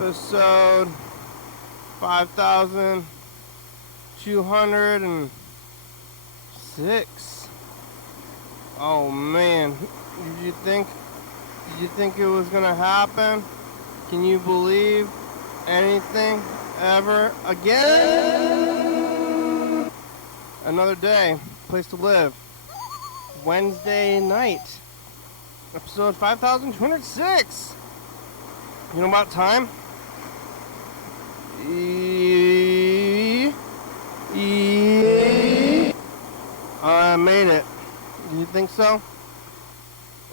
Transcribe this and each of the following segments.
episode 5206. Oh man, did you think it was gonna happen? Can you believe anything ever again? Another day, place to live. Wednesday night, episode 5206. You know about time? I made it. Do you think so?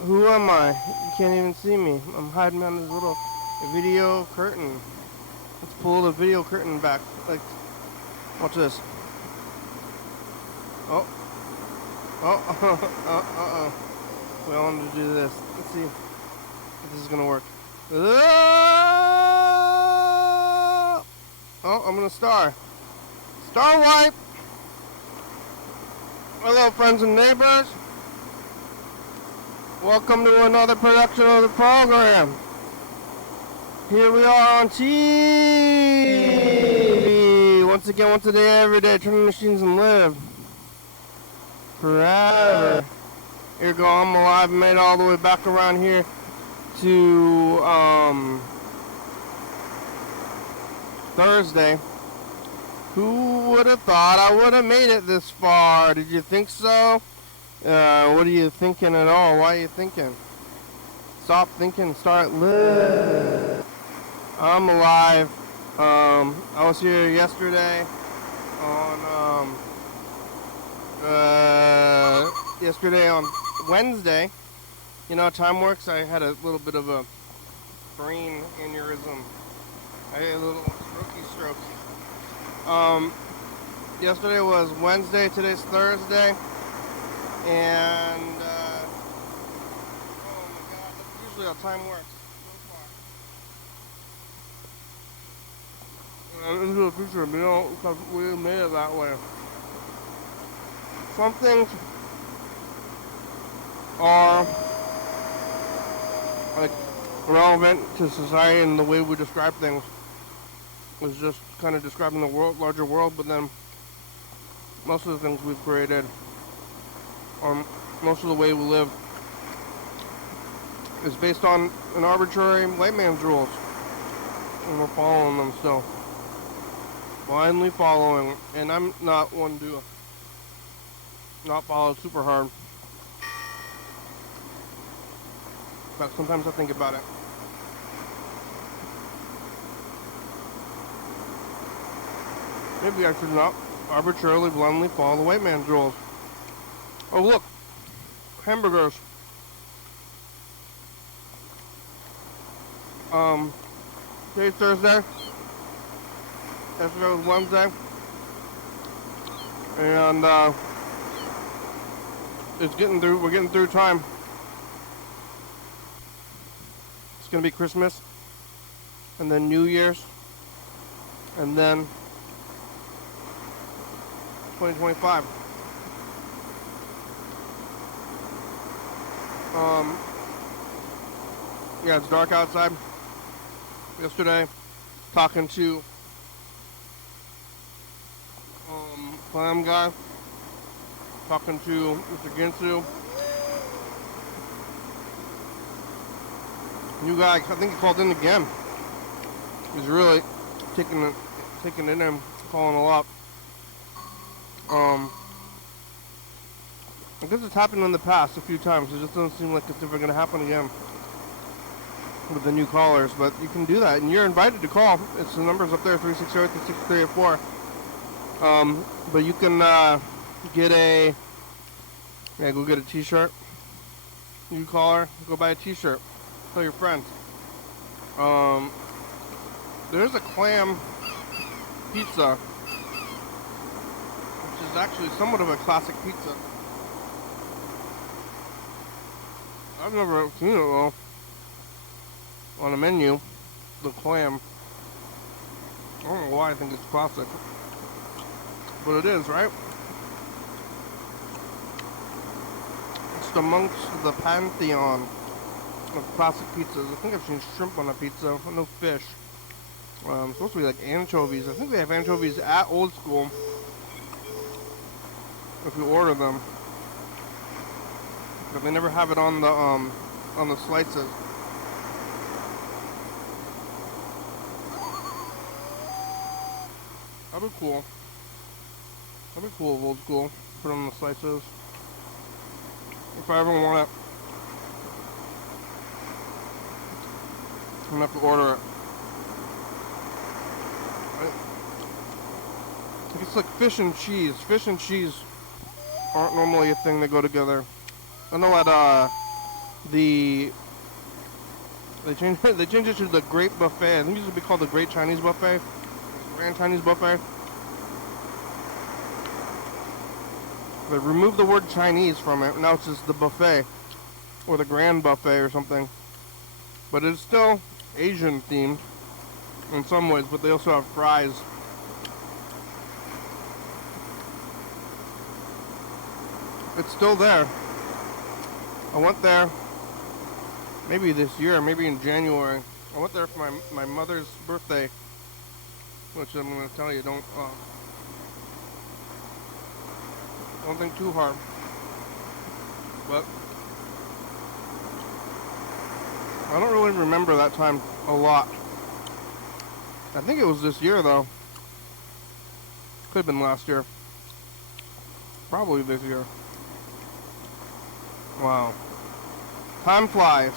Who am I? You can't even see me. I'm hiding behind this little video curtain. Let's pull the video curtain back. Like, watch this. Oh. Uh-oh. We all wanted to do this. Let's see if this is gonna work. Oh, I'm gonna star wipe. Hello, friends and neighbors. Welcome to another production of the program. Here we are on TV. Once again, once a day, every day. Turn the machines and live forever. Here we go. I'm alive. Made it all the way back around here to Thursday. Who would have thought I would have made it this far? Did you think so? What are you thinking at all? Why are you thinking? Stop thinking, start living. I'm alive. I was here yesterday on Wednesday. You know how time works? I had a little bit of a brain aneurysm. I had a little stroke. Yesterday was Wednesday, today's Thursday, and oh my god, that's usually how time works so far. Into the future, because we made it that way. Some things are like relevant to society and the way we describe things. Was just kind of describing the world, larger world, but then most of the things we've created, most of the way we live, is based on an arbitrary white man's rules, and we're following them still, blindly following. And I'm not one to not follow super hard. In fact, sometimes I think about it. Maybe I should not arbitrarily, blindly follow the white man's rules. Oh, look. Hamburgers. Today's Thursday. Yesterday was Wednesday. And, we're getting through time. It's gonna be Christmas. And then New Year's. And then 2025. Yeah, it's dark outside. Yesterday, talking to Clam guy, talking to Mr. Ginsu. New guy, I think he called in again. He's really taking it in and calling a lot. I guess it's happened in the past a few times. It just doesn't seem like it's ever going to happen again with the new callers. But you can do that, and you're invited to call. It's the numbers up there, 360-6384. But you can go get a t-shirt. New caller, go buy a t-shirt. Tell your friends. There's a clam pizza, which is actually somewhat of a classic pizza. I've never seen it though on a menu. The clam. I don't know why I think it's classic, but it is, right? It's amongst the pantheon of classic pizzas. I think I've seen shrimp on a pizza, no fish. Supposed to be like anchovies. I think they have anchovies at Old School if you order them, but they never have it on the slices. That'd be cool. That'd be cool if Old School put on the slices. If I ever want it, I'm gonna have to order it. It's like fish and cheese. Fish and cheese aren't normally a thing that go together. I know at they changed it to the Great Buffet. I think it used to be called the Great Chinese Buffet, Grand Chinese Buffet. They removed the word Chinese from it. Now it's just the buffet, or the Grand Buffet or something. But it's still Asian themed in some ways. But they also have fries. It's still there. I went there maybe this year, maybe in January. I went there for my mother's birthday, which I'm going to tell you, don't think too hard. But I don't really remember that time a lot. I think it was this year though. Could have been last year. Probably this year. Wow. Time flies.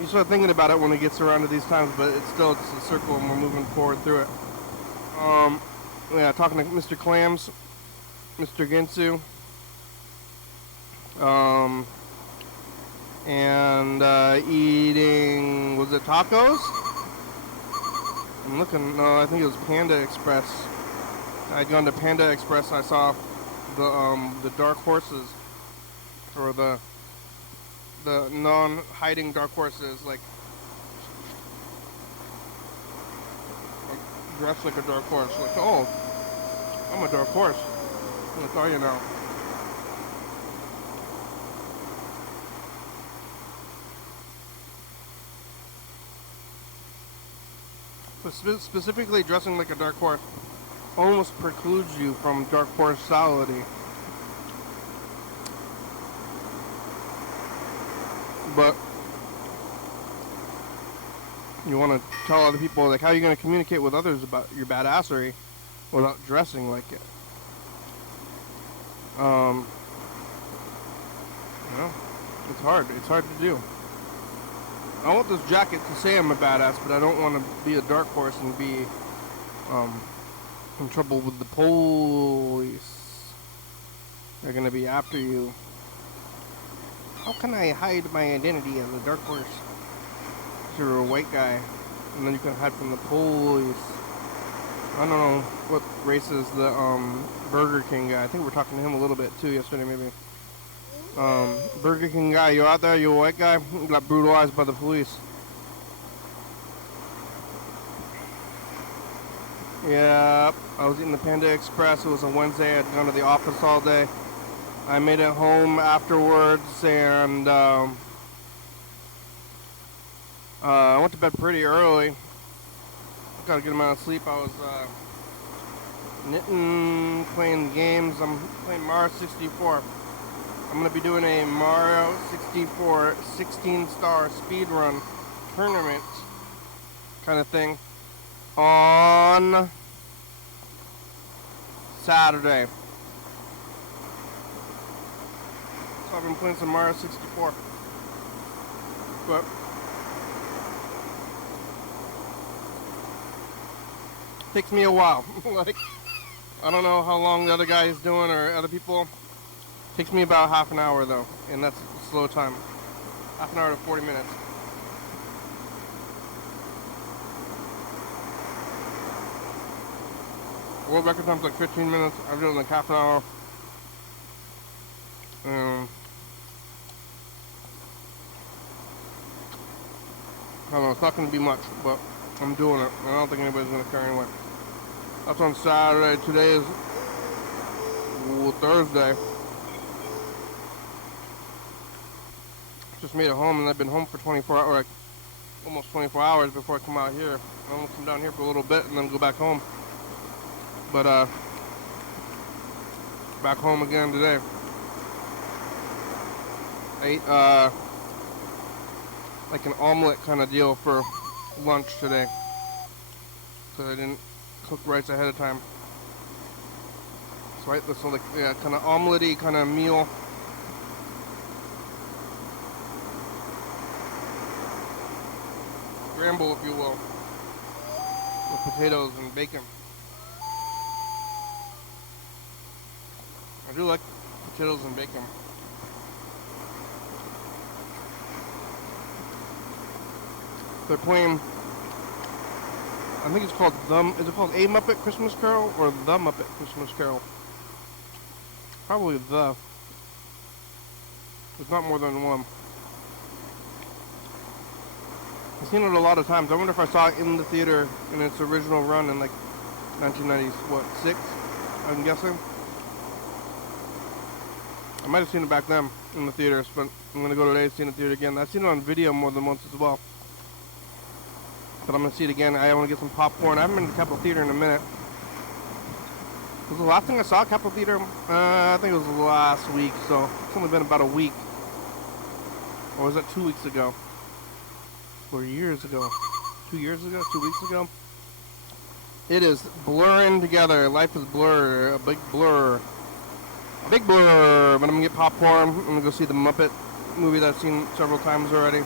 You start thinking about it when it gets around to these times, but it's still just a circle and we're moving forward through it. Yeah, talking to Mr. Clams, Mr. Ginsu, and eating, was it tacos? I'm looking, no, I think it was Panda Express. I'd gone to Panda Express and I saw the dark horses, or the non-hiding dark horses, like dressed like a dark horse. Like, oh, I'm a dark horse. That's all you know. But specifically dressing like a dark horse almost precludes you from dark horsality. But you want to tell other people, like, how are you going to communicate with others about your badassery without dressing like it? You know, it's hard. It's hard to do. I want this jacket to say I'm a badass, but I don't want to be a dark horse and be in trouble with the police. They're going to be after you. How can I hide my identity as a dark horse? You're a white guy, and then you can hide from the police. I don't know what race is the Burger King guy. I think we were talking to him a little bit too yesterday, maybe. Burger King guy, you out there? You a white guy? You got brutalized by the police. Yeah, I was eating the Panda Express. It was a Wednesday. I'd gone to the office all day. I made it home afterwards, and I went to bed pretty early. Got a good amount of sleep. I was knitting, playing games. I'm playing Mario 64. I'm going to be doing a Mario 64 16-star speedrun tournament kind of thing on Saturday. So I've been playing some Mario 64. But takes me a while. Like, I don't know how long the other guy is doing or other people. Takes me about half an hour though, and that's a slow time. Half an hour to 40 minutes. World record time's like 15 minutes. I've done like half an hour. I don't know, it's not going to be much, but I'm doing it. I don't think anybody's going to care anyway. That's on Saturday. Today is Thursday. Just made it home, and I've been home for 24 hours. almost 24 hours before I come out here. I'm gonna come down here for a little bit and then go back home. But back home again today. I ate like an omelet kind of deal for lunch today, because I didn't cook rice ahead of time. So I ate this like kind of omelette-y kind of meal. Scramble, if you will, with potatoes and bacon. I do like potatoes and bacon. They're playing, I think it's called is it called A Muppet Christmas Carol or The Muppet Christmas Carol? Probably The. There's not more than one. I've seen it a lot of times. I wonder if I saw it in the theater in its original run in like 1996, I'm guessing. I might have seen it back then in the theaters, but I'm going to go today and see it in the theater again. I've seen it on video more than once as well. But I'm going to see it again. I want to get some popcorn. I haven't been to Capitol Theater in a minute. Was the last thing I saw at Capitol Theater? I think it was last week, so it's only been about a week. Or was that 2 weeks ago? Or years ago? 2 years ago? 2 weeks ago? It is blurring together. Life is blur. A big blur. A big blur. But I'm going to get popcorn. I'm going to go see the Muppet movie that I've seen several times already.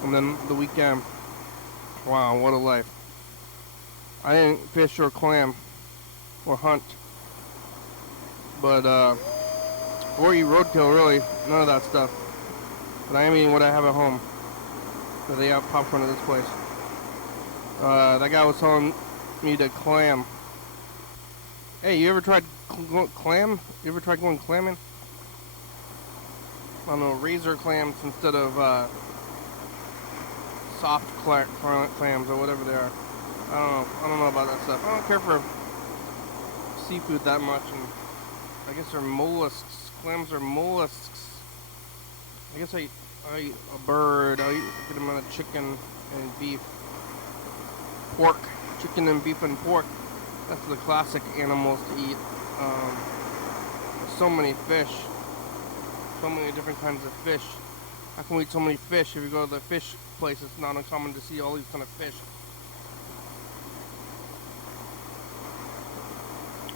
And then the weekend. Wow, what a life. I didn't fish or clam or hunt. But, or eat roadkill, really. None of that stuff. But I am eating what I have at home. So they have popcorn at this place. That guy was telling me to clam. Hey, you ever tried clam? You ever tried going clamming? I don't know, razor clams instead of soft clams or whatever they are. I don't know about that stuff. I don't care for seafood that much, and I guess they're mollusks. Clams are mollusks. I guess I eat a bird. I eat a good amount of chicken and beef. Pork. Chicken and beef and pork. That's the classic animals to eat. There's so many fish. So many different kinds of fish. How can we eat so many fish? If you go to the fish place, it's not uncommon to see all these kind of fish.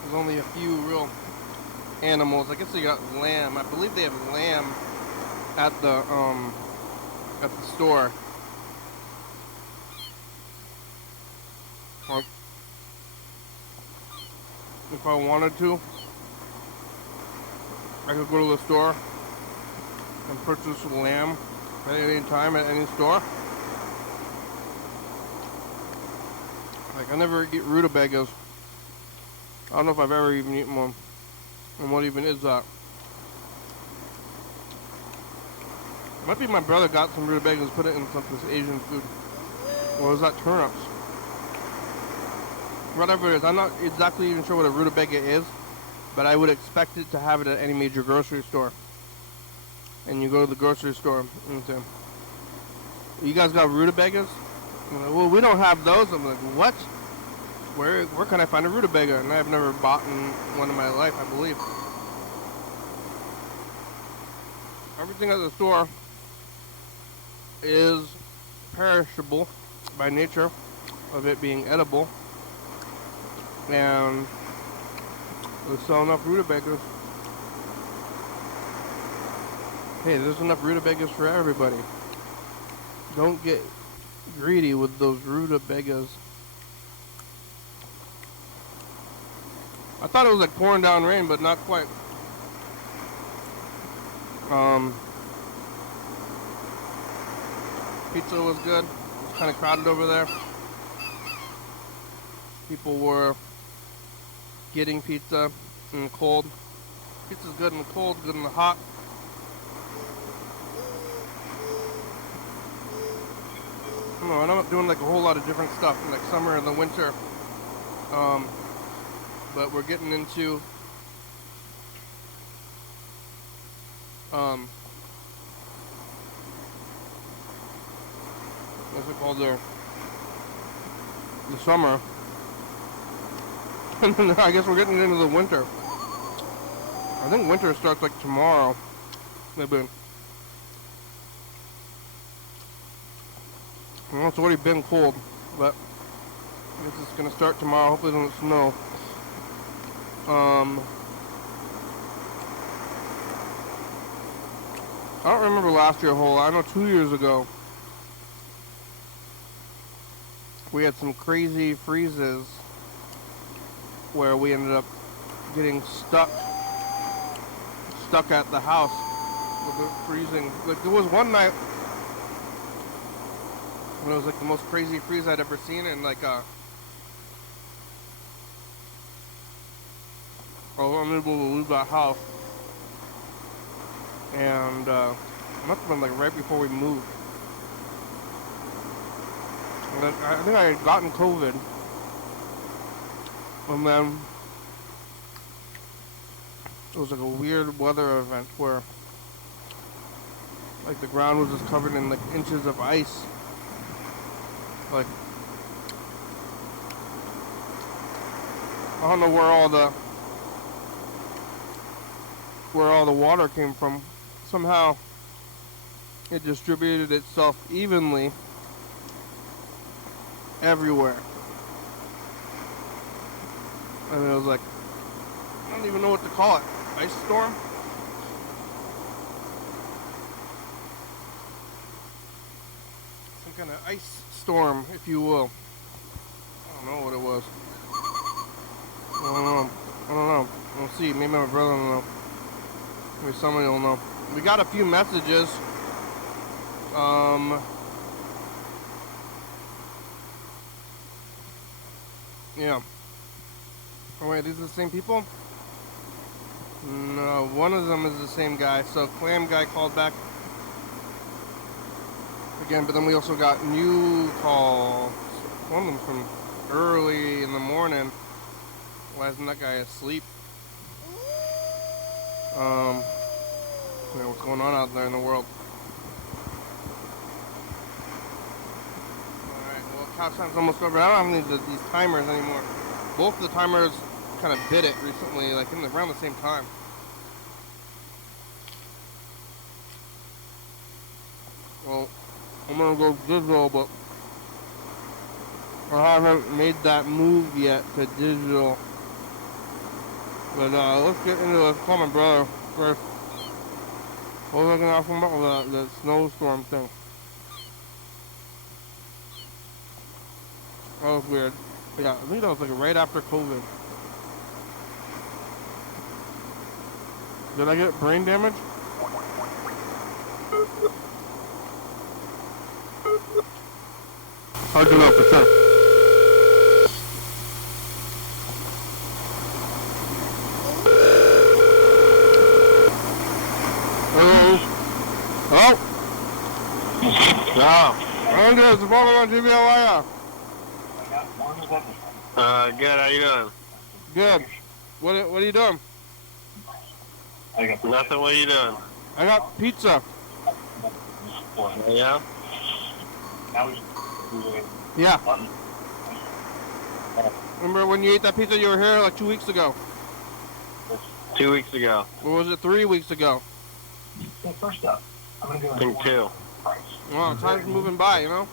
There's only a few real animals. I guess they got lamb. I believe they have lamb at the store. Or if I wanted to, I could go to the store and purchase lamb at any time at any store. Like, I never eat rutabagas. I don't know if I've ever even eaten one. And what even is that? Might be my brother got some rutabagas, put it in some this Asian food. Or was that turnips? Whatever it is, I'm not exactly even sure what a rutabaga is, but I would expect it to have it at any major grocery store. And you go to the grocery store and say, you guys got rutabagas? I'm like, well, we don't have those. I'm like, what? Where can I find a rutabaga? And I've never bought one in my life, I believe. Everything at the store is perishable by nature of it being edible. And they sell enough rutabagas. Hey, there's enough rutabagas for everybody. Don't get greedy with those rutabagas. I thought it was like pouring down rain, but not quite. Pizza was good. It was kind of crowded over there. People were getting pizza in the cold. Pizza's good in the cold, good in the hot. I don't know, I'm not doing like a whole lot of different stuff in like summer and the winter. But we're getting into what's it called there? The summer. And then I guess we're getting into the winter. I think winter starts like tomorrow. Maybe. Well, it's already been cold, but I guess it's gonna start tomorrow. Hopefully it doesn't snow. I don't remember last year whole. I know 2 years ago we had some crazy freezes where we ended up getting stuck at the house. Freezing. Like there was one night when it was like the most crazy freeze I'd ever seen, and like I was unable to leave that house. And it must have been like right before we moved. And I think I had gotten COVID. And then it was like a weird weather event where like the ground was just covered in like inches of ice. Like I don't know where all the water came from. Somehow it distributed itself evenly everywhere. And it was like, I don't even know what to call it. Ice storm? Some kind of ice storm, if you will. I don't know what it was. I don't know. We'll see. Maybe my brother will know. Maybe somebody will know. We got a few messages. Yeah. Oh wait, these are the same people? No, one of them is the same guy. So Clam guy called back again, but then we also got new calls. One of them from early in the morning. Why isn't that guy asleep? What's going on out there in the world? Alright, well, couch time's almost over. I don't have these timers anymore. Both of the timers kind of bit it recently, like around the same time. Well, I'm gonna go digital, but I haven't made that move yet to digital. But let's get into this. Call my brother first. What was I gonna ask him about the snowstorm thing? That was weird. Yeah, I think that was like right after COVID. Did I get brain damage? How'd you know percent? Hello? Yeah. Andrew, it's Volvo on GBLIR. Good, how you doing? Good. What are you doing? Nothing, what are you doing? I got pizza. Yeah? Yeah. Remember when you ate that pizza, you were here like 2 weeks ago? 2 weeks ago. Or was it 3 weeks ago? First up, I think 2. Well, time's moving by, you know?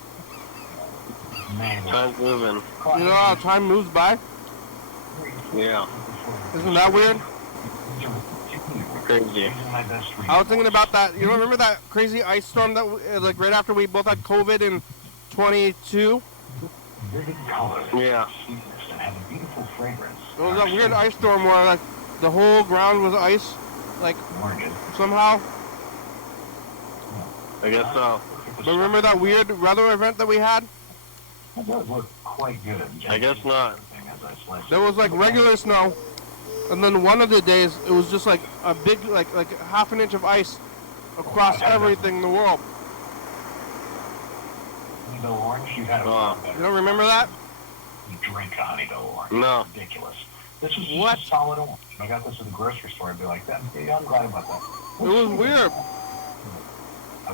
Time's moving. You know how time moves by? Yeah. Isn't that weird? Crazy. I was thinking about that. You remember that crazy ice storm that, like, right after we both had COVID in 22? Yeah. It was that weird ice storm where, like, the whole ground was ice, like, somehow. I guess so. But remember that weird weather event that we had? That does look quite good. I guess not. There was, like, regular snow. And then one of the days, it was just like a big, like half an inch of ice across everything in the world. Honeydew orange, you had You don't remember that? You drink a honeydew orange. No. It's ridiculous. This was just a solid orange. I got this at the grocery store. I'd be like, yeah, I'm glad about that. It was weird. I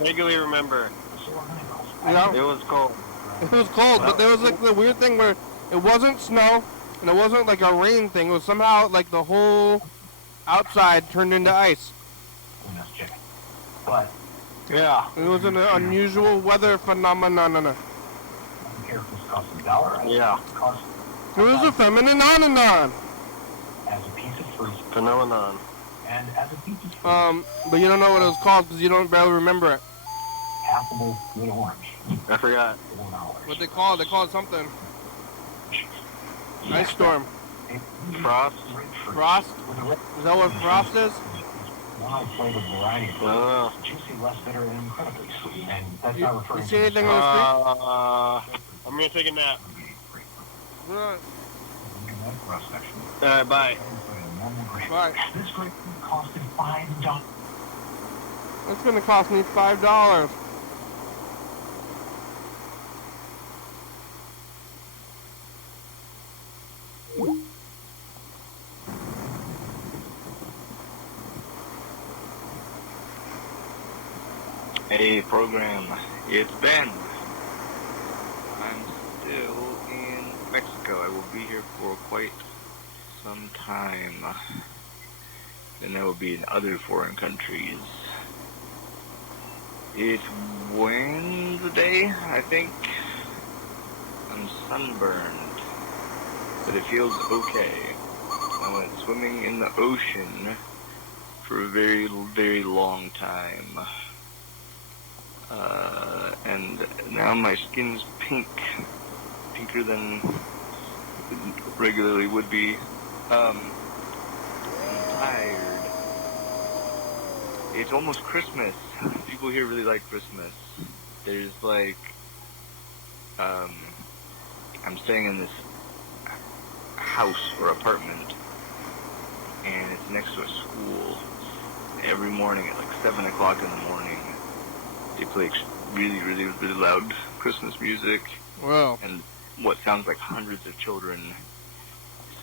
vaguely remember. Yeah. It was cold. It was cold, but there was like the weird thing where it wasn't snow and it wasn't like a rain thing. It was somehow like the whole outside turned into ice. That's chicken. But Yeah. It was an unusual weather phenomenon. I don't care if this costs $1. Yeah. It costs It was a feminine on. as a piece of fruit Phenomenon. and as a piece of fruit. But you don't know what it was called because you don't barely remember it. Passable with orange. I forgot. $4. What they call it? They call it something. Ice storm. Frost? Frost? Is that what frost is? Wild flavored variety of Oh. fruit. Juicy, less bitter, and incredibly sweet. And that's not referring You to see anything the on I'm gonna take a nap. the cross section. Bye. Bye. This grape costed $5. It's gonna cost me $5. Hey program, it's Ben. I'm still in Mexico. I will be here for quite some time. Then I will be in other foreign countries. It's Wednesday, I think. I'm sunburned, but it feels okay. I went swimming in the ocean for a very, very long time. And now my skin's pink, pinker than it regularly would be. I'm tired. It's almost Christmas. People here really like Christmas. There's like, I'm staying in this house or apartment, and it's next to a school. Every morning at like 7 o'clock in the morning, they play really, really, really loud Christmas music. Wow. And what sounds like hundreds of children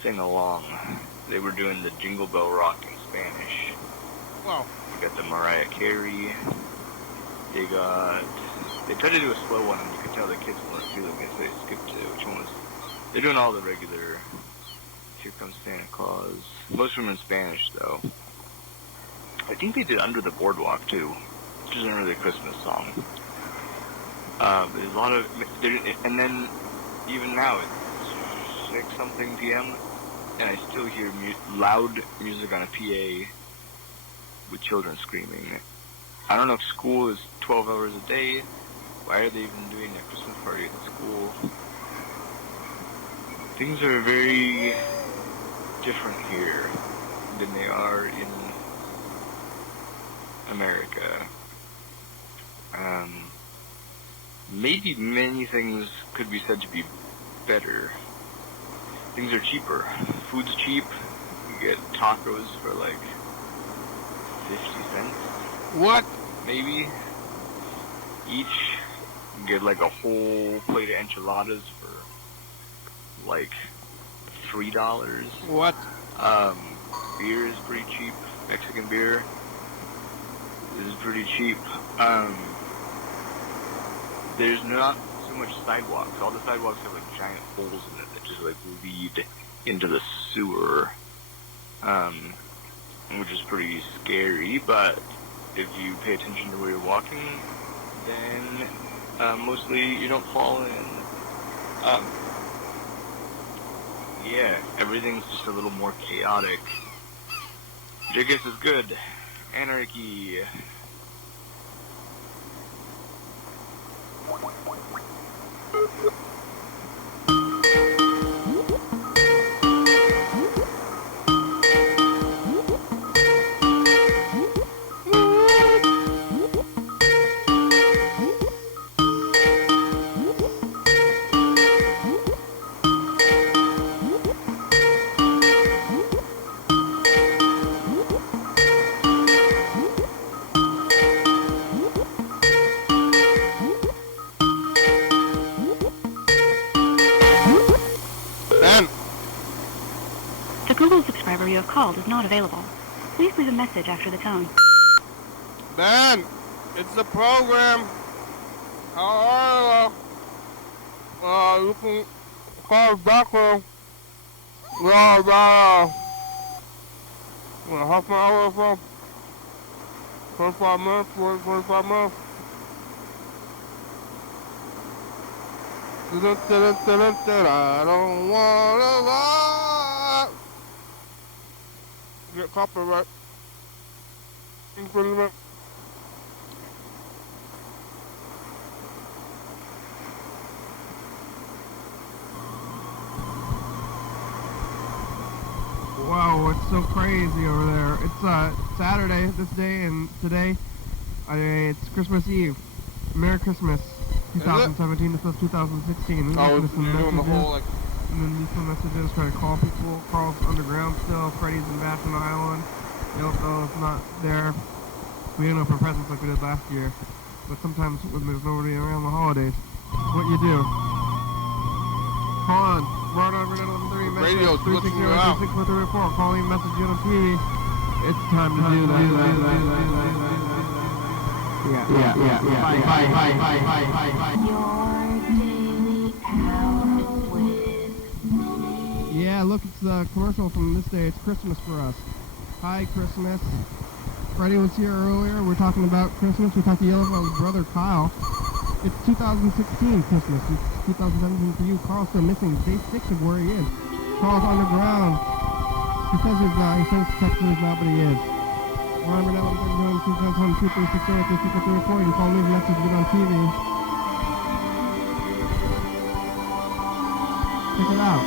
sing along. They were doing the Jingle Bell Rock in Spanish. Wow. They got the Mariah Carey. They tried to do a slow one, and you could tell the kids weren't feeling it, so they skipped to which one was. They're doing all the regular Here Comes Santa Claus. Most of them in Spanish, though. I think they did Under the Boardwalk, too, which isn't really a Christmas song. There's a lot of, and then even now it's 6-something p.m. and I still hear loud music on a PA with children screaming. I don't know if school is 12 hours a day. Why are they even doing a Christmas party at school? Things are very different here than they are in America. Maybe many things could be said to be better. Things are cheaper. Food's cheap. You get tacos for like 50 cents. What? Maybe. Each. You get like a whole plate of enchiladas for like $3. What? Beer is pretty cheap. Mexican beer is pretty cheap. There's not so much sidewalks. All the sidewalks have like giant holes in it that just like lead into the sewer, which is pretty scary. But if you pay attention to where you're walking, then mostly you don't fall in. Yeah, everything's just a little more chaotic, which I guess is good. Anarchy. Ben! The Google subscriber you have called is not available. Please leave a message after the tone. Ben! It's the program! Hello. You can call back here. Yeah, about half an hour or so. 25 minutes, 45 minutes. I don't wanna lie. Get copyright. Infringement. Wow, it's so crazy over there. It's Saturday, this day, and today, it's Christmas Eve. Merry Christmas, 2017. This was 2016. Oh, Listen to some you're doing the messages, whole, like... and then leave some messages, try to call people. Carl's underground still. Freddy's in Baton Island. Yellowfellow's not there. We didn't open presents like we did last year. But sometimes when there's nobody around the holidays, it's what you do. Call on. Run over to 1130 message. Radio's glitching you out. 360-3643-4. Call in, message you on TV. It's time to do that. Yeah. Bye. Yeah, look, it's the commercial from this day. It's Christmas for us. Hi, Christmas. Freddie was here earlier. We're talking about Christmas. We talked to Yellowfellow's brother, Kyle. It's 2016 Christmas. It's 2017 for you. Carl's still missing day 6 of where he is. Carl's underground. He says he's not. He says Texas is not, but he is. Remember now, I'm going to 236-8-364-34. You can call me, leave a message, get on TV. Check it out.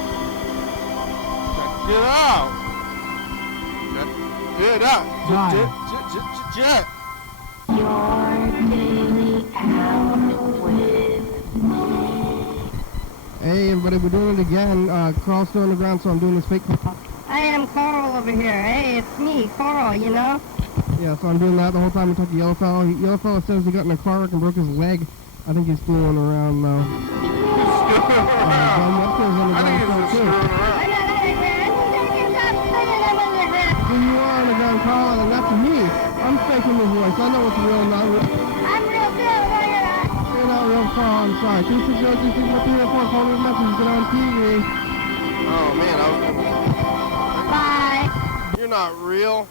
Get out! Get out! Jet! Hey everybody, we're doing it again. Carl's still on the ground, so I'm doing this fake. I am Carl over here. Hey, it's me, Carl, you know? Yeah, so I'm doing that the whole time. We talked to Yellowfellow. Yellowfellow says he got in a car wreck and broke his leg. I think he's fooling around though. John Webster's on the ground too. I'm not underground. When you are on the ground calling, and that's me. I'm faking the voice. I know what's real, not real. I'm real too. No, you're not. You're not real, Carl. I'm sorry. 260-364-34. Call me a message. Get on TV. Oh, man, I was gonna... Bye. You're not real.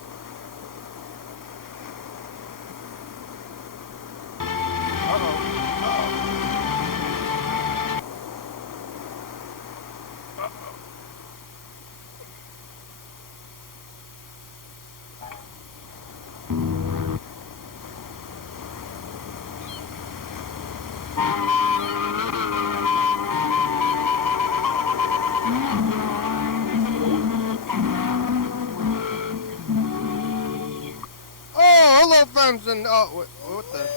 Hello, friends, and what the?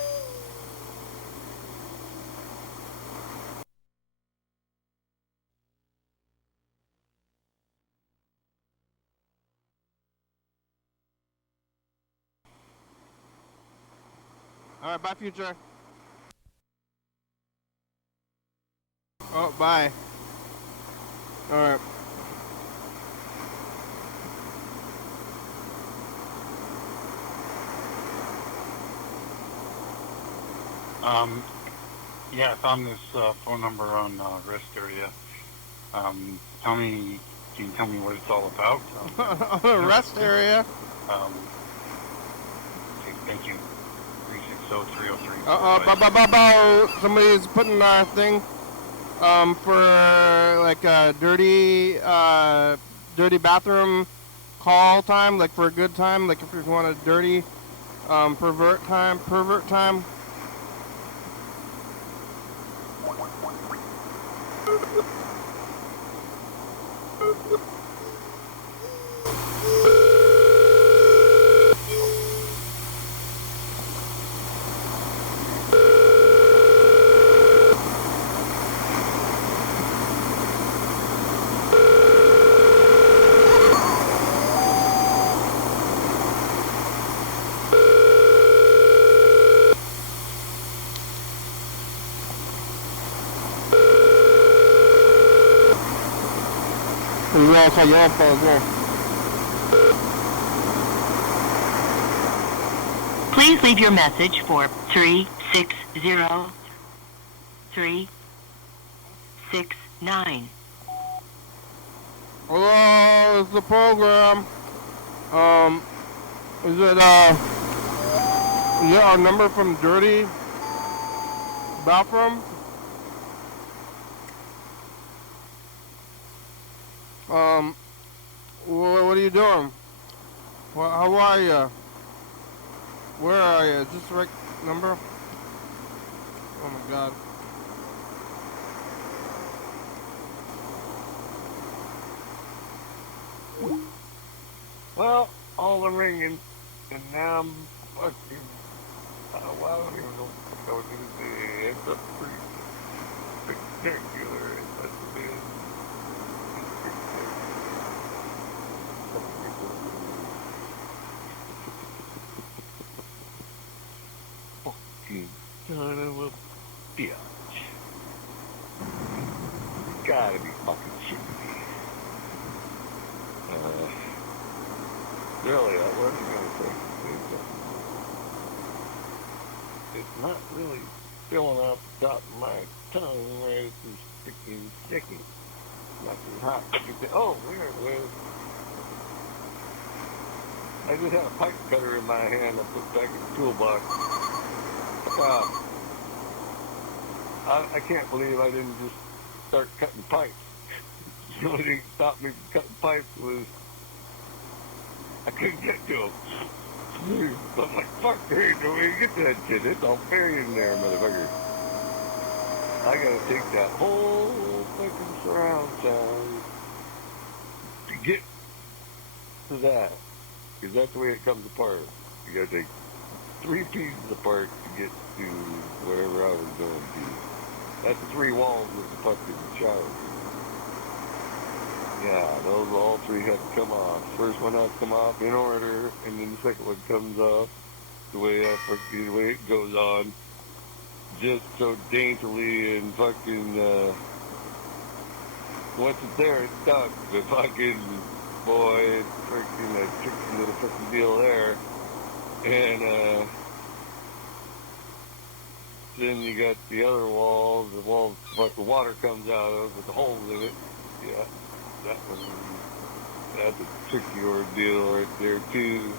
All right, bye, future. Oh, bye. All right. Yeah, I found this phone number on rest area. Can you tell me what it's all about? On the rest area? Okay, thank you. 360-303. Somebody's putting our thing for like a dirty bathroom call time, like for a good time, like if you want a dirty pervert time. You want to call your phone as well. Please leave your message for 360. 369. Hello, it's the program. Is it our number from Dirty Bathroom? What are you doing? Well, how are you? Where are you? Is this the right number? Oh my God. Well, all the ringing, and now I'm fucking. Well, I don't even know what I was gonna say. It's a pretty spectacular. It must have been. Fucking son of a bitch. You gotta be fucking shitting me. Really, I wasn't gonna say something. It's not really filling out the top of my tongue where it's freaking sticky. Not too hot. Oh, there it was. I just had a pipe cutter in my hand I put back in the toolbox. I can't believe I didn't just start cutting pipes. The only thing that stopped me from cutting pipes was I couldn't get to them. I'm like, fuck, there ain't no way to get to that shit. It's all buried in there, motherfucker. I gotta take that whole fucking surround sound to get to that. Because that's the way it comes apart. You gotta take 3 pieces apart to get to wherever I was going to. That's the 3 walls with the fucking shower. Yeah, those all 3 had to come off. First one had to come off in order, and then the second one comes off the way the way it goes on, just so daintily and fucking. Once it's there, it's stuck. But fucking boy, it's freaking a tricky little fucking deal there, and then you got the other wall, the like the water comes out of with the holes in it. Yeah. That's a tricky ordeal right there too.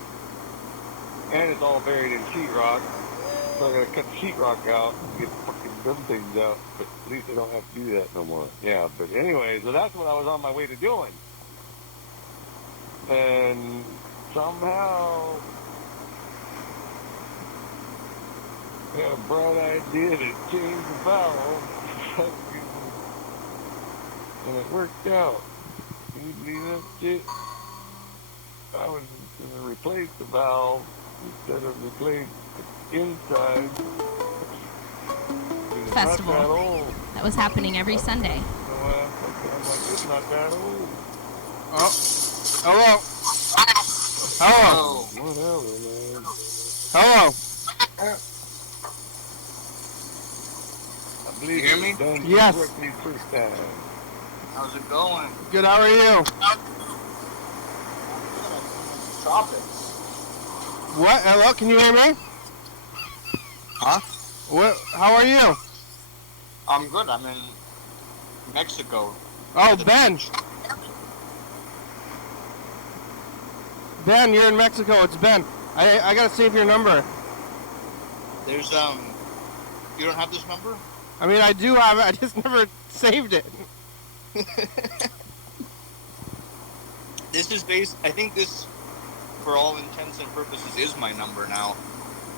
And it's all buried in sheetrock. So I gotta cut the sheetrock out and get fucking them things out. But at least I don't have to do that no more. Yeah, but anyway, so that's what I was on my way to doing. And somehow I had a bright idea to change the valve. And it worked out. Can you believe that shit? I was going to replace the valve instead of replace the inside. Festival. Not that old. That was happening every Sunday. So I'm like, it's not that old. Oh, hello. Hello. Whatever, man. Hello. I believe You hear me? Done Yes. correctly first time. How's it going? Good, how are you? Tropics. What? Hello, can you hear me? Huh? What? How are you? I'm good. I'm in Mexico. Oh, Ben. Ben, you're in Mexico. It's Ben. I gotta save your number. There's you don't have this number? I mean, I do have it. I just never saved it. This is I think this, for all intents and purposes, is my number now.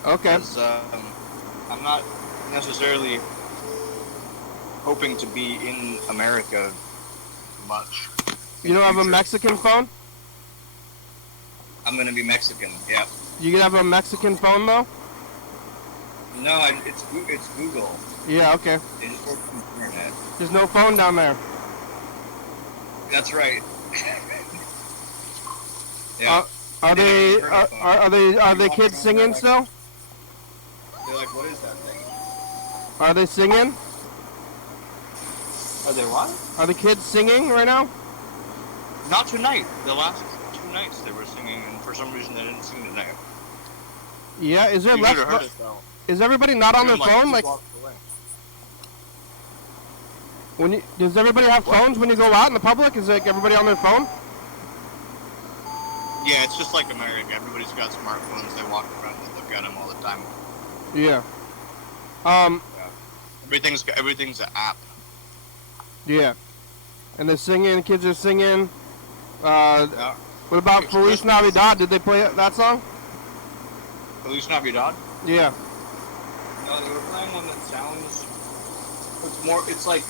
Okay. Because I'm not necessarily hoping to be in America much. You don't have a Mexican phone? I'm gonna be Mexican. Yeah. You can have a Mexican phone though? No, it's Google. Yeah. Okay. It just works on the internet. There's no phone down there. That's right. Yeah. Are they kids singing still? They're like, what is that thing? Are they singing? Are they what? Are the kids singing right now? Not tonight. The last 2 nights they were singing, and for some reason they didn't sing tonight. Yeah. Is there You less? would have heard it though. Is everybody not on their phone? Like, Does everybody have phones when you go out in the public? Is like everybody on their phone? Yeah, it's just like America. Everybody's got smartphones. They walk around and look at them all the time. Yeah. Yeah. Everything's an app. Yeah. And they're singing. Kids are singing. Yeah. What about Feliz Navidad? Did they play that song? Feliz Navidad? Yeah. No, they were playing one that sounds. It's more. It's like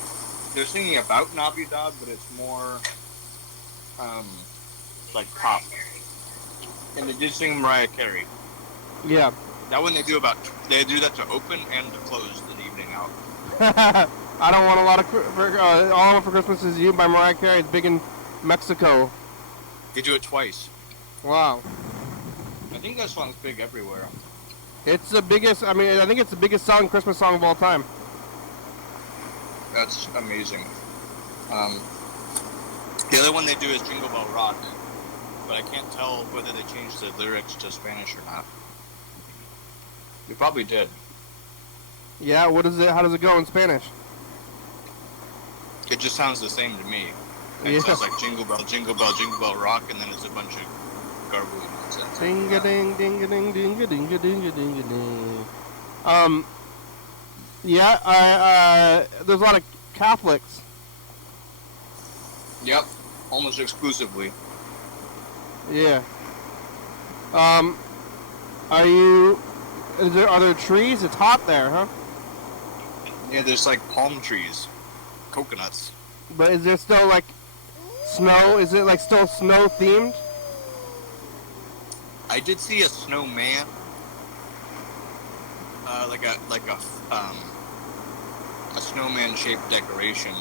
they're singing about Navidad, but it's more like pop. And they did sing Mariah Carey. Yeah. That one they do that to open and to close the evening out. I don't want a lot of All I Want for Christmas Is You by Mariah Carey. It's big in Mexico. They do it twice. Wow. I think that song's big everywhere. It's the biggest. I mean, I think it's the biggest Christmas song of all time. That's amazing. The other one they do is Jingle Bell Rock, but I can't tell whether they changed the lyrics to Spanish or not. They probably did. Yeah. What is it? How does it go in Spanish? It just sounds the same to me. Yeah. It sounds like Jingle Bell, Jingle Bell, Jingle Bell Rock, and then it's a bunch of garbly nonsense. Ding a ding, ding a ding, ding a ding a ding a ding a ding. Yeah. There's a lot of Catholics. Yep, almost exclusively. Yeah. Are there trees? It's hot there, huh? Yeah, there's like palm trees, coconuts. But is there still like snow? Is it like still snow themed? I did see a snowman, like a snowman shaped decoration,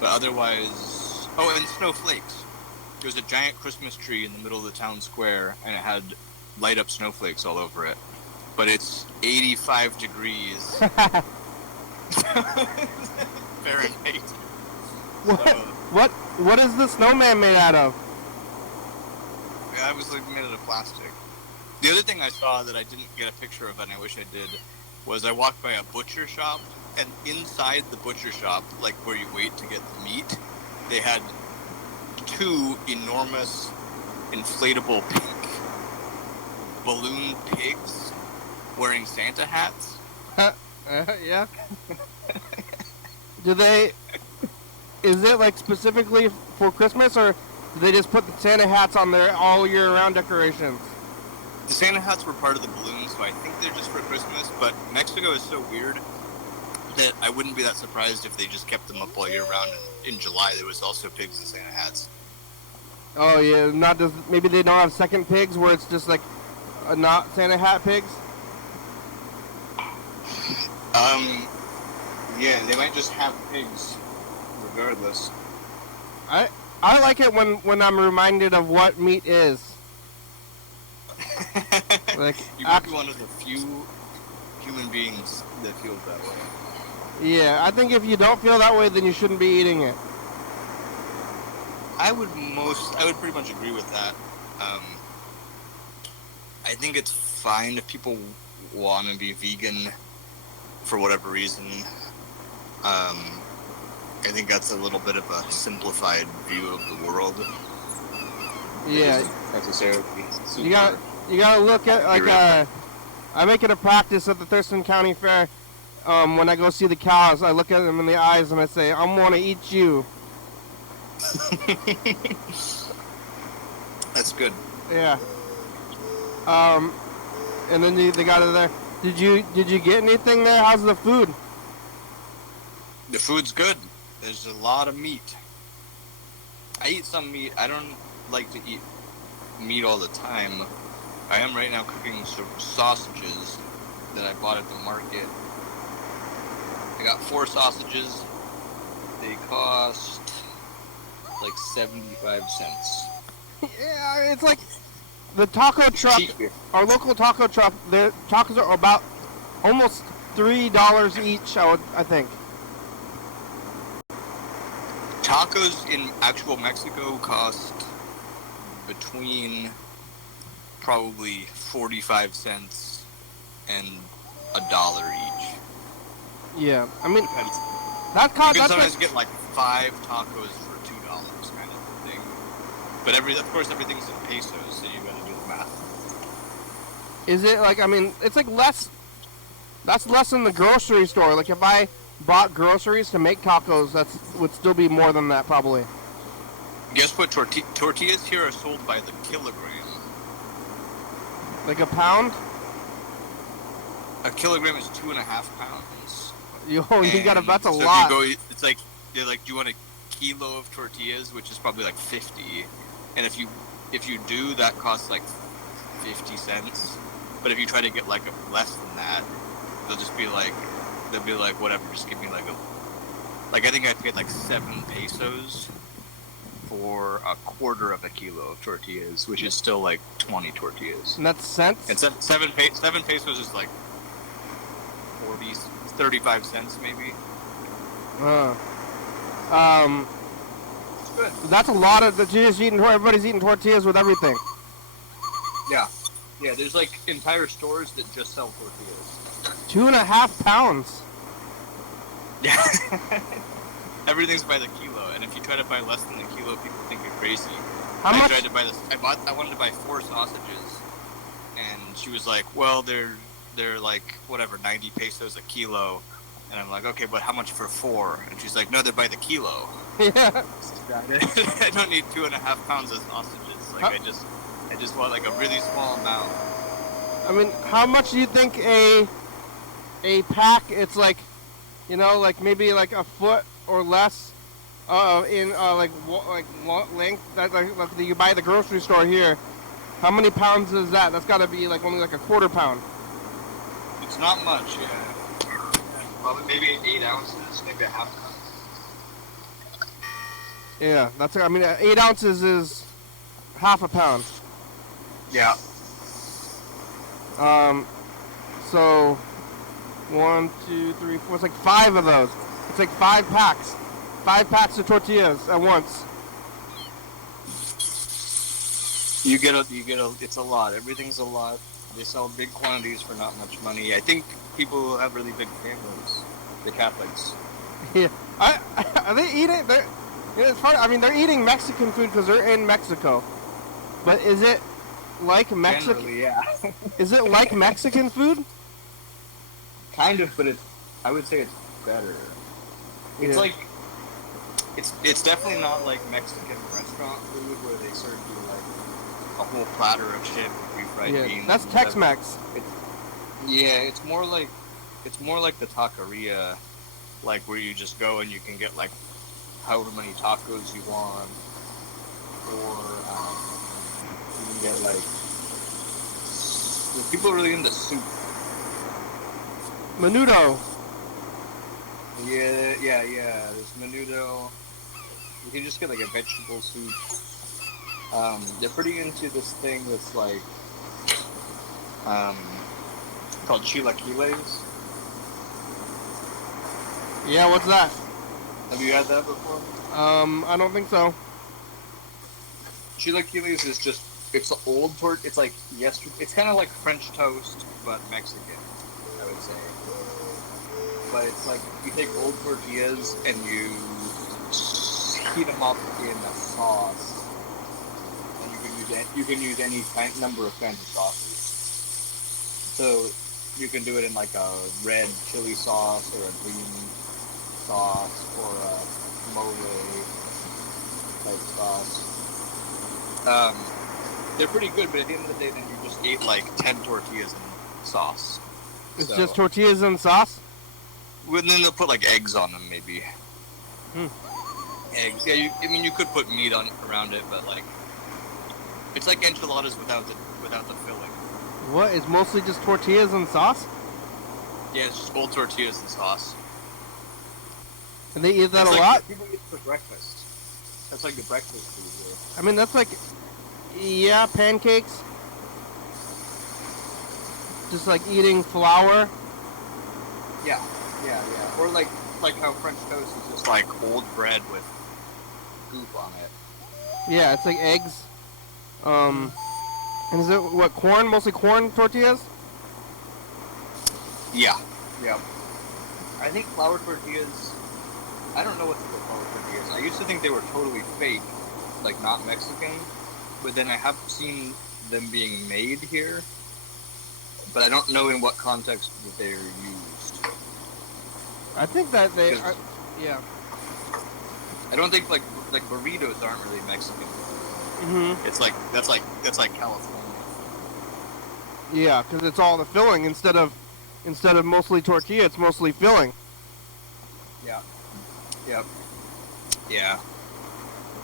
but otherwise, and snowflakes. There was a giant Christmas tree in the middle of the town square, and it had light up snowflakes all over it. But it's 85 degrees Fahrenheit. What is the snowman made out of? I was like made out of plastic. The other thing I saw that I didn't get a picture of, and I wish I did, was I walked by a butcher shop, and inside the butcher shop, like where you wait to get the meat, they had 2 enormous inflatable pink balloon pigs wearing Santa hats. Yeah. Is it like specifically for Christmas, or do they just put the Santa hats on their all year round decorations? The Santa hats were part of the balloons, so I think they're just for Christmas, but Mexico is so weird that I wouldn't be that surprised if they just kept them up all year round. In July, there was also pigs and Santa hats. Oh yeah, maybe they don't have second pigs where it's just like not Santa hat pigs? Yeah, they might just have pigs regardless. I like it when I'm reminded of what meat is. Like you might be one of the few human beings that feels that way. Yeah, I think if you don't feel that way, then you shouldn't be eating it. I would pretty much agree with that. I think it's fine if people want to be vegan for whatever reason. I think that's a little bit of a simplified view of the world. Yeah. Necessarily. You gotta look at I make it a practice at the Thurston County Fair. When I go see the cows, I look at them in the eyes and I say, "I want to eat you." That's good. Yeah. And then they got it there. Did you get anything there? How's the food? The food's good. There's a lot of meat. I eat some meat. I don't like to eat meat all the time. I am right now cooking some sausages that I bought at the market. I got 4 sausages. They cost like 75 cents. Yeah, it's like the taco truck, our local taco truck, their tacos are about almost $3 each, I think. Tacos in actual Mexico cost between probably 45 cents and $1 each. Yeah, I mean, Depends. that cost. You can That's sometimes like, get like 5 tacos for $2 kind of thing. But of course everything's in pesos, so you gotta do the math. Is it like, I mean, it's like less, that's less than the grocery store. Like if I bought groceries to make tacos, that would still be more than that probably. Guess what? Tortillas here are sold by the kilogram. Like a pound? A kilogram is 2.5 pounds. You gotta, that's a so lot. If you go, it's like, they're like, do you want a kilo of tortillas, which is probably like 50, and if you do, that costs like 50 cents. But if you try to get like less than that, they'll be like, whatever, just give me like I think I paid like 7 pesos for a quarter of a kilo of tortillas, which is still like 20 tortillas. And that's cents? And 7 pesos is like 35 cents maybe. It's good. That's a lot of, everybody's eating tortillas with everything. Yeah. Yeah, there's like entire stores that just sell tortillas. 2.5 pounds. Yeah. Everything's by the kilo, and if you try to buy less than the kilo, people think you're crazy. How much? Tried to buy this. I wanted to buy 4 sausages, and she was like, "Well, they're like whatever, 90 pesos a kilo." And I'm like, "Okay, but how much for 4?" And she's like, "No, they're by the kilo." Yeah. I don't need 2.5 pounds of sausages. Like I just want like a really small amount. I mean, how much do you think a pack? It's like, like maybe like a foot or less, in length that like you buy at the grocery store here. How many pounds is that? That's got to be like only like a quarter pound. It's not much, yeah. Probably maybe 8 ounces, maybe a half pound. Yeah, that's. I mean, 8 ounces is half a pound. Yeah. So 1, 2, 3, 4. It's like 5 of those. It's like 5 packs. 5 packs of tortillas at once. You get a. It's a lot. Everything's a lot. They sell big quantities for not much money. I think people who have really big families, the Catholics. Yeah. Are they eating? It's hard. I mean, they're eating Mexican food because they're in Mexico. But is it like Mexican? Generally, yeah. Is it like Mexican food? Kind of, but I would say it's better. It's like, it's definitely not like Mexican restaurant food where they serve you like a whole platter of shit with refried beans. That's Tex-Mex. It's more like the taqueria, like where you just go and you can get like however many tacos you want, or you can get like. People are really into soup. Menudo. Yeah. There's menudo. You can just get like a vegetable soup. They're pretty into this thing that's like called chilaquiles. Yeah, what's that? Have you had that before? I don't think so. Chilaquiles is just, it's old tortilla. It's like it's kind of like French toast, but Mexican, I would say. But it's like, you take old tortillas and you heat them up in a sauce. And you can use any number of kinds of sauces. So you can do it in like a red chili sauce or a green sauce or a mole type sauce. They're pretty good, but at the end of the day, then you just ate like 10 tortillas and sauce. It's just tortillas and sauce? Well, then they'll put like eggs on them, maybe. Eggs. Yeah, you could put meat around it, but like, it's like enchiladas without the filling. What? It's mostly just tortillas and sauce? Yeah, it's just old tortillas and sauce. And they eat that it's a like lot? People eat it for breakfast. That's like the breakfast food here. I mean, that's like, yeah, pancakes. Just like eating flour. Yeah. Or like how French toast is just like old bread with goop on it. Yeah, it's like eggs. And is it what, corn? Mostly corn tortillas? Yeah. I think flour tortillas I don't know what the buffalo turkey is. I used to think they were totally fake, like not Mexican, but then I have seen them being made here, but I don't know in what context that they are used. I think that they are, yeah. I don't think like burritos aren't really Mexican. Mhm. It's like that's like California. Yeah, because it's all the filling instead of mostly tortilla, it's mostly filling. Yeah. Yep. Yeah.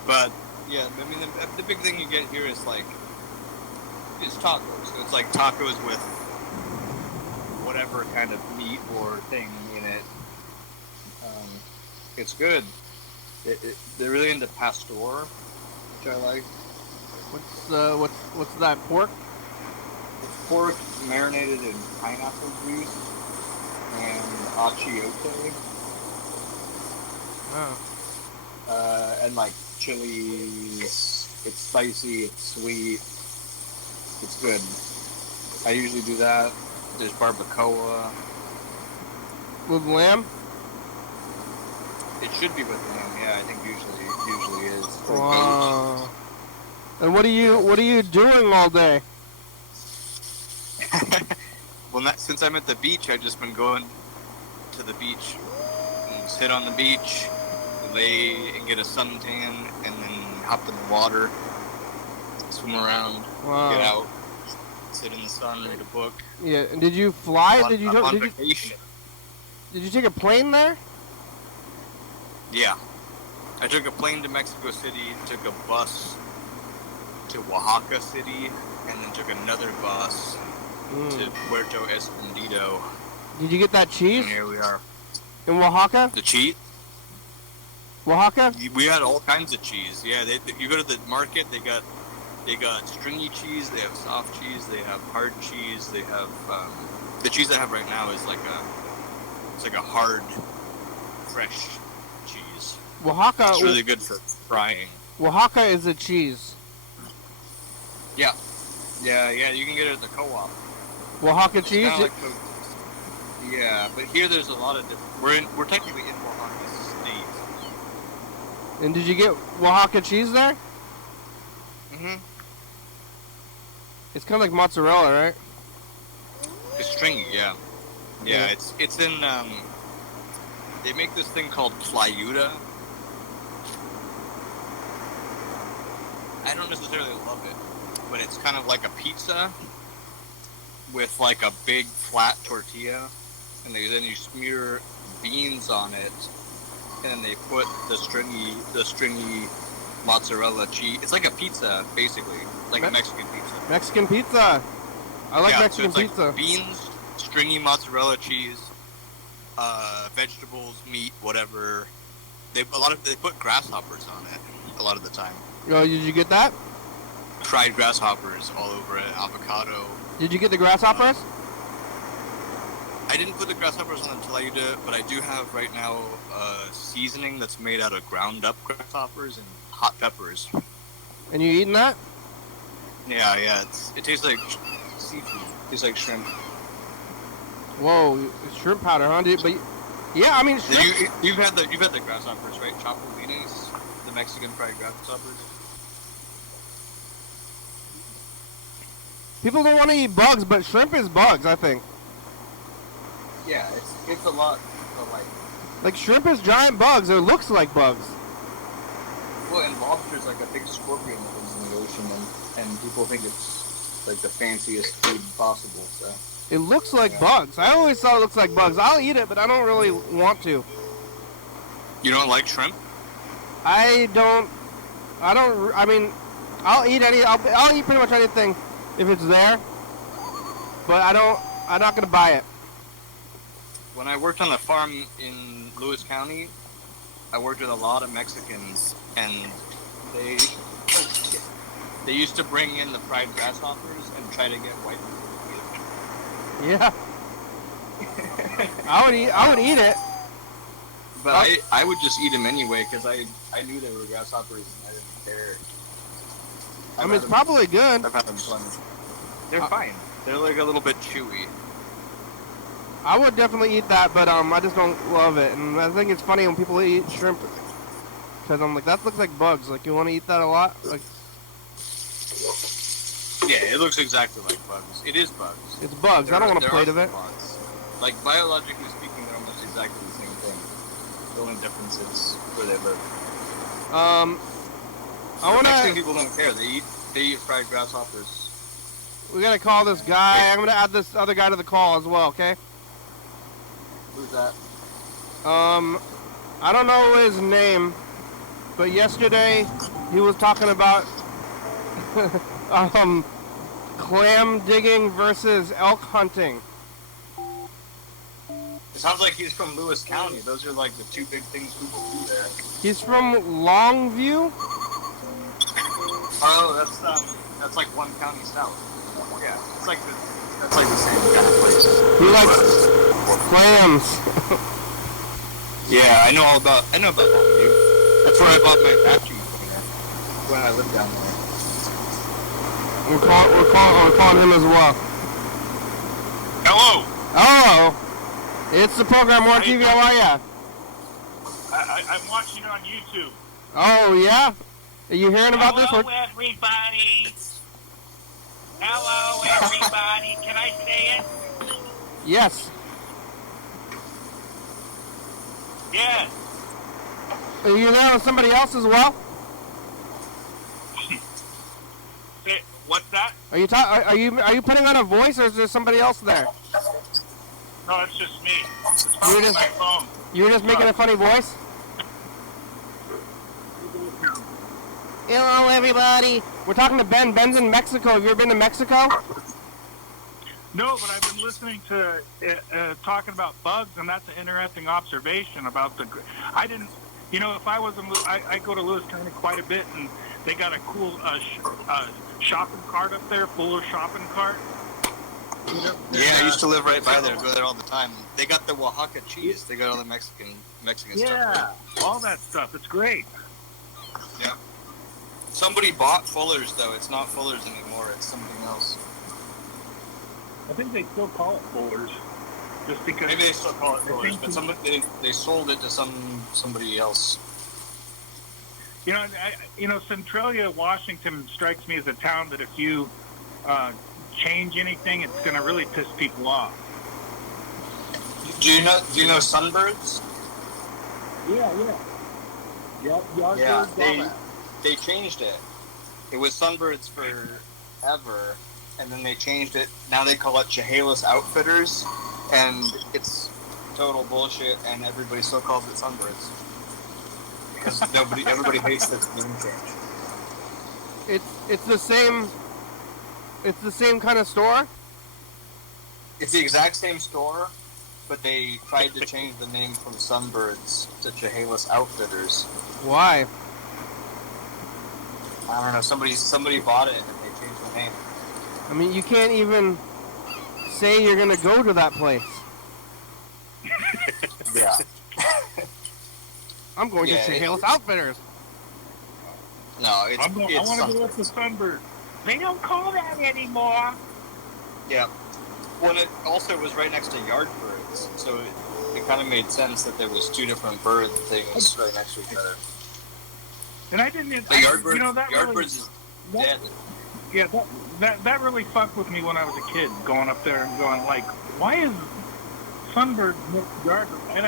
But yeah, I mean the big thing you get here is it's tacos. So it's like tacos with whatever kind of meat or thing in it. It's good. They're really into pastor, which I like. What's that, pork? It's pork marinated in pineapple juice and achiote. Oh. And like chilies. It's spicy, it's sweet. It's good. I usually do that. There's barbacoa. With lamb? It should be with lamb, yeah, I think usually is. Or Wow. And what are you doing all day? Well, since I'm at the beach, I've just been going to the beach and sit on the beach, lay and get a suntan, and then hop in the water, swim around, Wow. get out, sit in the sun, read a book. Yeah, and did you fly? On vacation. Did you take a plane there? Yeah. I took a plane to Mexico City, took a bus to Oaxaca City, and then took another bus to Puerto Escondido. Did you get that cheese? And here we are. In Oaxaca? The cheese? Oaxaca? We had all kinds of cheese. Yeah, you go to the market, they got stringy cheese, they have soft cheese, they have hard cheese, they have the cheese I have right now is like a hard, fresh cheese. Oaxaca. It's really good for frying. Oaxaca is a cheese. Yeah, you can get it at the co-op. Oaxaca cheese. Yeah, but here there's a lot of different. We're technically in Oaxaca State. And did you get Oaxaca cheese there? Mhm. It's kind of like mozzarella, right? It's stringy, yeah. Yeah, it's in. They make this thing called playuda. I don't necessarily love it, but it's kind of like a pizza with like a big flat tortilla, and then you smear beans on it, and then they put the stringy mozzarella cheese. It's like a pizza, basically, like a Mexican pizza. Mexican pizza. I like Mexican so it's pizza. Like beans, stringy mozzarella cheese, vegetables, meat, whatever. They put grasshoppers on it a lot of the time. Oh, did you get that? Fried grasshoppers all over it, avocado. Did you get the grasshoppers? I didn't put the grasshoppers on the tlayuda, but I do have right now a seasoning that's made out of ground up grasshoppers and hot peppers. And you eating that? Yeah. It tastes like seafood. It tastes like shrimp. Whoa, shrimp powder, huh? But yeah, I mean, shrimp. You've had the grasshoppers, right? Chapulines, the Mexican fried grasshoppers. People don't want to eat bugs, but shrimp is bugs, I think. Yeah, it's a lot, but like shrimp is giant bugs. It looks like bugs. Well, and lobster's like a big scorpion that lives in the ocean, and people think it's like the fanciest food possible. So it looks like bugs. I always thought it looks like bugs. I'll eat it, but I don't really want to. You don't like shrimp? I mean, I'll eat I'll eat pretty much anything if it's there, but I'm not gonna buy it. When I worked on a farm in Lewis County, I worked with a lot of Mexicans, and they used to bring in the fried grasshoppers and try to get white people to eat Yeah. I would eat it. But I would just eat them anyway because I knew they were grasshoppers and I didn't care. I mean, it's probably good. I've had them plenty. They're fine. They're like a little bit chewy. I would definitely eat that, but I just don't love it. And I think it's funny when people eat shrimp, because I'm like, that looks like bugs. Like, you want to eat that a lot? Like, Yeah, it looks exactly like bugs. It is bugs. it's bugs. I don't want a plate of it. Bugs. Like, biologically speaking, they're almost exactly the same thing. The only difference is where they live. I want Mexican to. people don't care. They eat fried grasshoppers. We gotta call this guy. I'm gonna add this other guy to the call as well. Okay. Who's that? I don't know his name, but yesterday he was talking about clam digging versus elk hunting. It sounds like he's from Lewis County. Those are like the two big things people do there. He's from Longview. Oh, that's like one county south. Yeah, that's like the same kind of place. He likes clams. Yeah, I know about Longview. That's where I bought my vacuum cleaner when I lived down there. We're calling him as well. Hello. Oh, it's the program on TV. How are ya? I'm watching it on YouTube. Oh yeah. Are you hearing about this? Hello, everybody. Hello, everybody. Can I say it? Yes. Yes. Are you there with somebody else as well? What's that? Are you putting on a voice, or is there somebody else there? No, it's just me. It's You're probably just- my phone. You're just making a funny voice? Hello, everybody. We're talking to Ben. Ben's in Mexico. Have you ever been to Mexico? No, but I've been listening to talking about bugs, and that's an interesting observation about the. I didn't, if I was in, I go to Lewis County quite a bit, and they got a cool shopping cart up there, full of shopping cart. Yeah, I used to live right by there. Go there all the time. They got the Oaxaca cheese. They got all the Mexican stuff. Yeah, all that stuff. It's great. Yeah. Somebody bought Fuller's though. It's not Fuller's anymore. It's something else. I think they still call it Fuller's, just because. Maybe they still call it Fuller's, but they sold it to somebody else. Centralia, Washington strikes me as a town that if you change anything, it's going to really piss people off. Do you know Sunbirds? Yeah. They changed it. It was Sunbirds forever, and then they changed it. Now they call it Chehalis Outfitters, and it's total bullshit. And everybody still calls it Sunbirds because everybody hates the name change. It's the same. It's the same kind of store. It's the exact same store, but they tried to change the name from Sunbirds to Chehalis Outfitters. Why? I don't know. Somebody bought it and they changed the name. I mean, you can't even say you're gonna go to that place. Yeah. I'm going to Chehalis Outfitters. No, it's. I want to go with the Sunbird. They don't call that anymore. Yeah. Well, it also was right next to Yardbirds, so it kind of made sense that there was two different bird things right next to each other. And I didn't. The Yardbirds, that Yardbirds really, is dead. Yeah, that really fucked with me when I was a kid, going up there and going like, why is Sunbird next to Yardbird? And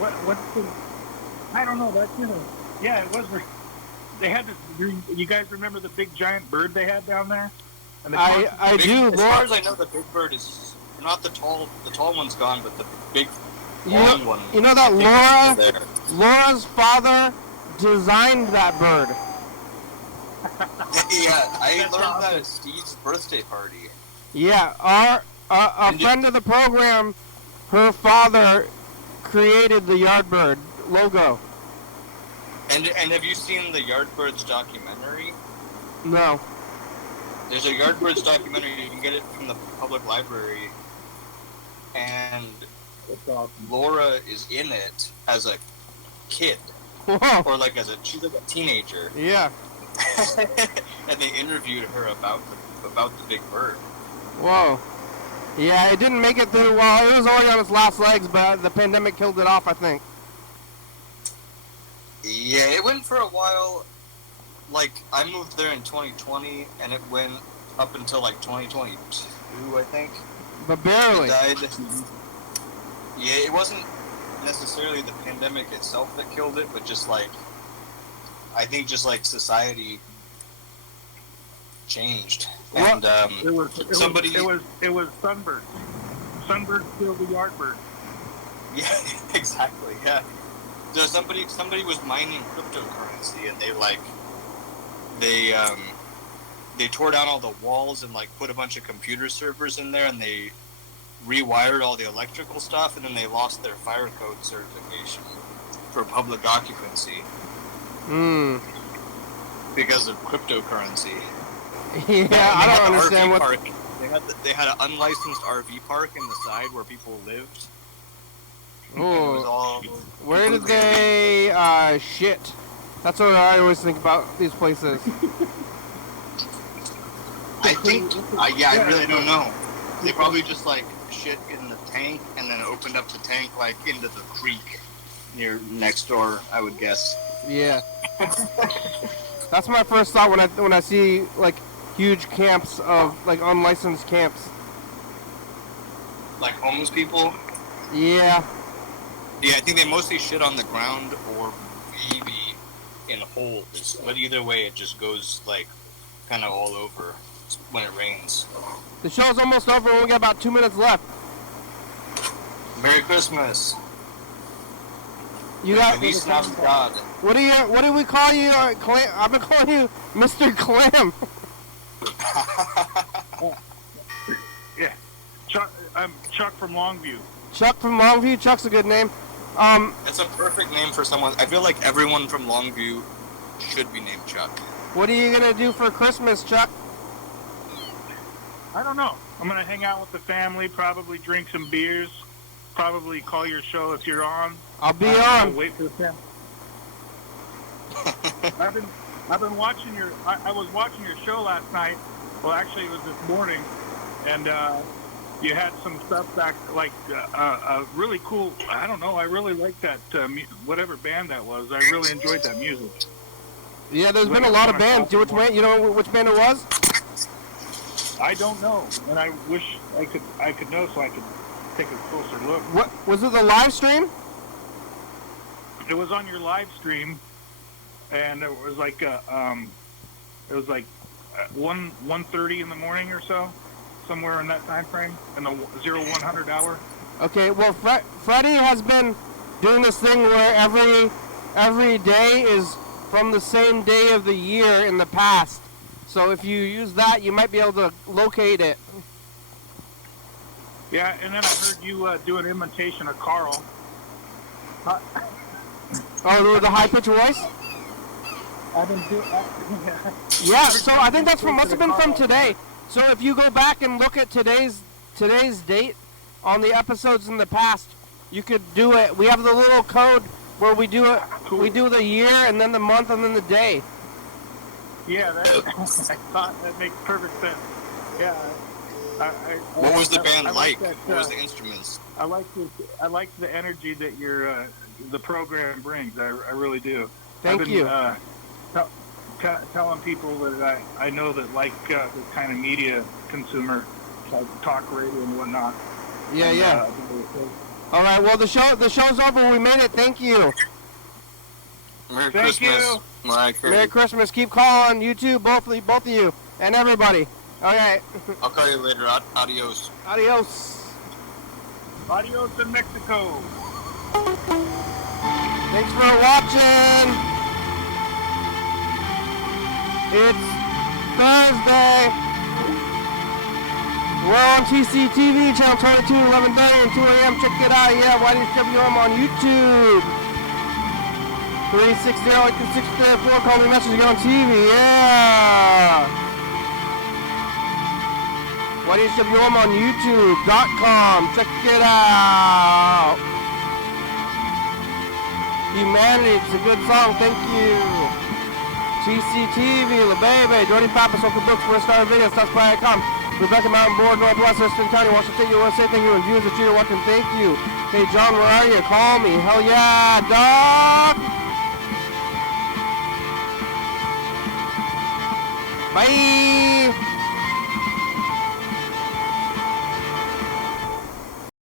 what's the? I don't know. That's yeah, it was. They had this. You guys remember the big giant bird they had down there? And I do. As far as I know, the big bird is not the tall. The tall one's gone, but the big long one. You know that Laura's father designed that bird. Yeah, I learned that at Steve's birthday party. Yeah, a friend of the program, her father created the Yardbird logo. And have you seen the Yardbirds documentary? No. There's a Yardbirds documentary. You can get it from the public library. And Laura is in it as a kid. Whoa. Or she's like a teenager. Yeah. And they interviewed her about the big bird. Whoa. Yeah, it didn't make it through. Well, it was only on its last legs, but the pandemic killed it off, I think. Yeah, it went for a while. Like, I moved there in 2020, and it went up until like 2022, I think. But barely. It died. Yeah, it wasn't necessarily the pandemic itself that killed it, but just like, I think just like society changed. And It was sunbirds. Sunbirds killed the yardbird. Yeah, exactly. Yeah. So somebody was mining cryptocurrency, and they tore down all the walls and like put a bunch of computer servers in there, and they rewired all the electrical stuff, and then they lost their fire code certification for public occupancy. Because of cryptocurrency. Yeah, I don't understand what. Park. They had an unlicensed RV park in the side where people lived. Oh, where did they shit? That's what I always think about these places. I think, I really don't know. They probably just like shit in the tank and then opened up the tank like into the creek near next door, I would guess. Yeah. That's my first thought when I see like huge camps of like unlicensed camps. Like homeless people? Yeah. Yeah, I think they mostly shit on the ground or maybe in holes. But either way, it just goes like kind of all over when it rains. The show's almost over. We got about 2 minutes left. Merry Christmas. You got. Feliz Navidad. What do we call you? Clam? I've been calling you Mr. Clam. Yeah, Chuck. I'm Chuck from Longview. Chuck from Longview. Chuck's a good name. It's a perfect name for someone. I feel like everyone from Longview should be named Chuck. What are you gonna do for Christmas, Chuck? I don't know. I'm gonna hang out with the family, probably drink some beers, probably call your show if you're on. I'll be on. Wait for the family. I've been watching your. I was watching your show last night. Well, actually, it was this morning, and you had some stuff back, like really cool. I don't know. I really liked that whatever band that was. I really enjoyed that music. Yeah, there's been a lot of bands. You know which band it was? I don't know, and I wish I could know so I could take a closer look. What was it? The live stream? It was on your live stream, and it was like 1:30 in the morning or so, somewhere in that time frame, in the 0100 hour. Okay, well, Freddie has been doing this thing where every day is from the same day of the year in the past. So if you use that, you might be able to locate it. Yeah, and then I heard you do an imitation of Carl. Oh, the high-pitched voice? I've been doing. Yeah, so I think must have been from today. So if you go back and look at today's date on the episodes in the past, you could do it. We have the little code where we do it. Cool. We do the year and then the month and then the day. Yeah, I thought that makes perfect sense. Yeah. What was the band like? That, what was the instruments? I like the energy that your the program brings. I really do. Thank you. Telling people that I know that like this kind of media consumer, like talk radio and whatnot. Yeah, yeah. All right. Well, the show's over. We made it. Thank you. Merry Christmas. Merry Christmas. Keep calling YouTube, both of you, and everybody. Okay. I'll call you later. Adios. Adios. Adios in Mexico. Thanks for watching. It's Thursday. We're on TCTV, channel 22, 11:30 and 2 a.m. Check it out. Yeah, YDHWM on YouTube. 360-634. Call me message. Get on TV. Yeah. YDHWM on YouTube.com. Check it out. Humanity, it's a good song. Thank you. TCTV, La Baby, Jordy Papa, Soca Books, 4-star videos, touchplay.com. Rebecca Mountain Board, Northwest Thurston County, Washington State, USA. Thank you, and viewers that you're watching. Thank you. Hey, John, where are you? Call me. Hell yeah, dog. Bye.